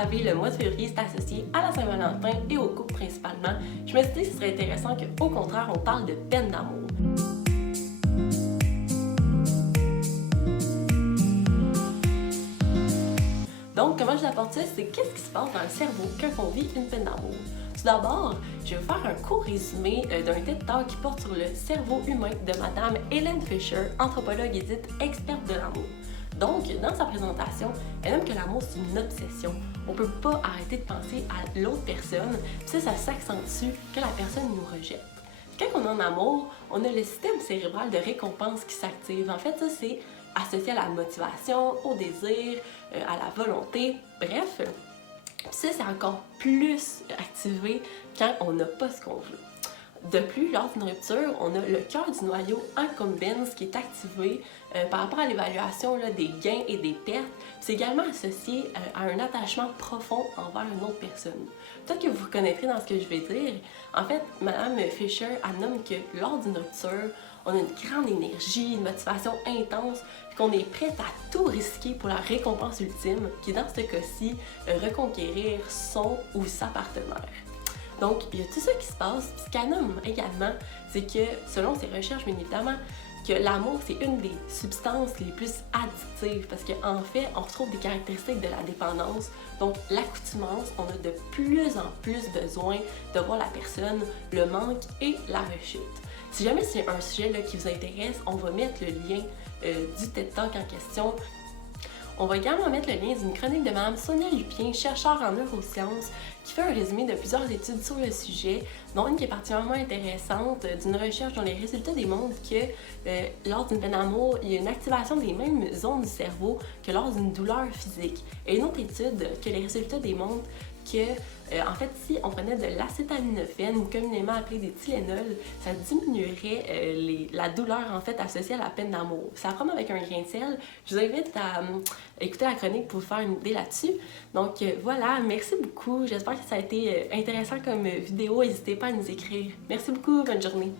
savez, le mois de février est associé à la Saint-Valentin et au couple principalement. Je me suis dit que ce serait intéressant qu'au contraire, on parle de peine d'amour. Donc, comment je l'apporte ça? C'est qu'est-ce qui se passe dans le cerveau quand on vit une peine d'amour? Tout d'abord, je vais vous faire un court résumé d'un TED Talk qui porte sur le cerveau humain de Madame Helen Fisher, anthropologue et dite experte de l'amour. Donc, dans sa présentation, elle aime que l'amour, c'est une obsession. On peut pas arrêter de penser à l'autre personne, puis ça s'accentue que la personne nous rejette. Quand on est en amour, on a le système cérébral de récompense qui s'active. En fait, ça, c'est associé à la motivation, au désir, à la volonté, bref. Ça, c'est encore plus activé quand on n'a pas ce qu'on veut. De plus, lors d'une rupture, on a le cœur du noyau accumbens qui est activé par rapport à l'évaluation des gains et des pertes. C'est également associé à un attachement profond envers une autre personne. Peut-être que vous reconnaîtrez dans ce que je vais dire. En fait, Madame Fisher nomme que lors d'une rupture, on a une grande énergie, une motivation intense, puis qu'on est prêt à tout risquer pour la récompense ultime, qui est dans ce cas-ci, reconquérir son ou sa partenaire. Donc, il y a tout ça qui se passe. Puis ce qu'elle nomme également, c'est que, selon ses recherches, bien évidemment, que l'amour, c'est une des substances les plus addictives parce qu'en fait, on retrouve des caractéristiques de la dépendance. Donc, l'accoutumance, on a de plus en plus besoin de voir la personne, le manque et la rechute. Si jamais c'est un sujet qui vous intéresse, on va mettre le lien du TED Talk en question. On va également mettre le lien d'une chronique de Mme Sonia Lupien, chercheure en neurosciences, qui fait un résumé de plusieurs études sur le sujet, dont une qui est particulièrement intéressante, d'une recherche dont les résultats démontrent que lors d'une peine d'amour, il y a une activation des mêmes zones du cerveau que lors d'une douleur physique. Et une autre étude que les résultats démontrent que, en fait, si on prenait de l'acétaminophène, communément appelé des Tylenol, ça diminuerait la douleur, en fait, associée à la peine d'amour. Ça prend avec un grain de sel. Je vous invite à écouter la chronique pour vous faire une idée là-dessus. Donc, voilà, merci beaucoup. J'espère que ça a été intéressant comme vidéo. N'hésitez pas à nous écrire. Merci beaucoup, bonne journée.